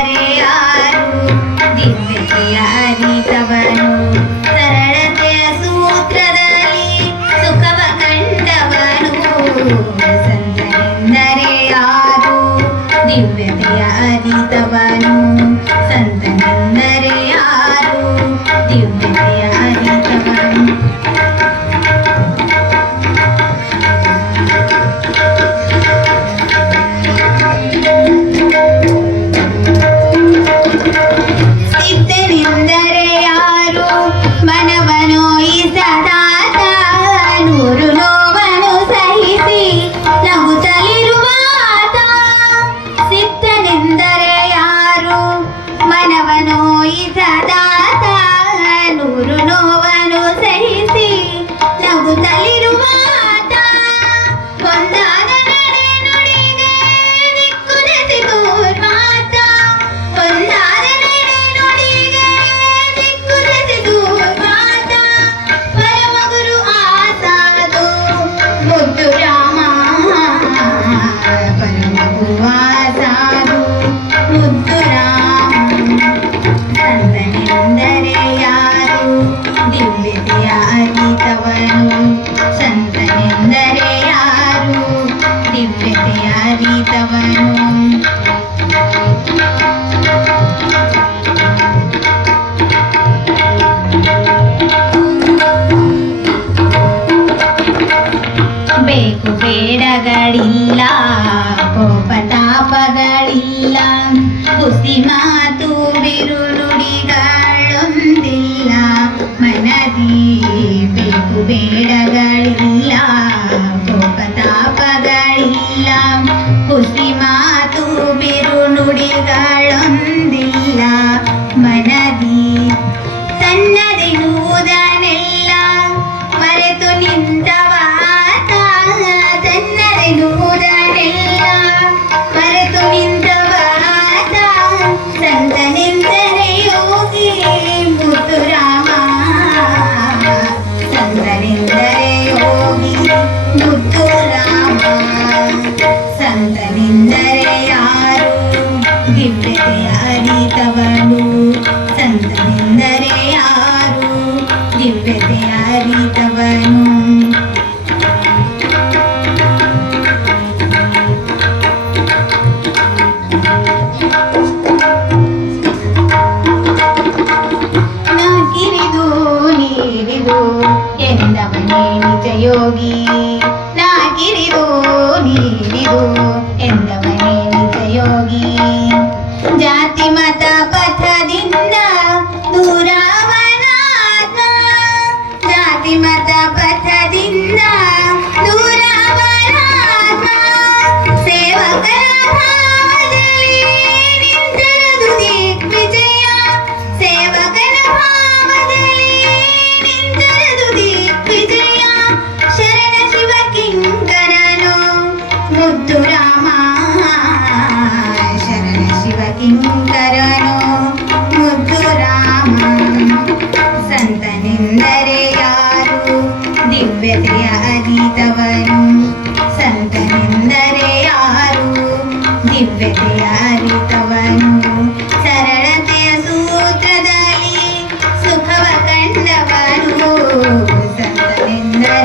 हरे हरि दिव्य हरि तब I'm not ว่า ಬೇಕು ಬೇಡಗಳಿಲ್ಲ ಕೋಪತಾಪಗಳಿಲ್ಲ ಹುಸಿ ಮಾತು ಬಿರುಳುಡಿಗಳೊಂದಿಲ್ಲ ಮನದಿ ಬೇಕು ಬೇಡಗಳಿಲ್ಲ ಮುತ್ತು ರಾಮ ಸಂತನೆಂದರೆ ಯಾರು ದಿವ್ಯತೆಯ ಅರಿತವನು ಸಂತನೆಂದರೆ ಯಾರು ದಿವ್ಯತೆಯ ಅರಿತವನು ಎಂದವನೇ ನಿಜ ಯೋಗಿ ಇರಿವು ನೀರಿವು ಎಂದವನೇ ನಿಜಯೋಗಿ. ಜಾತಿ ಮತ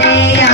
Maria.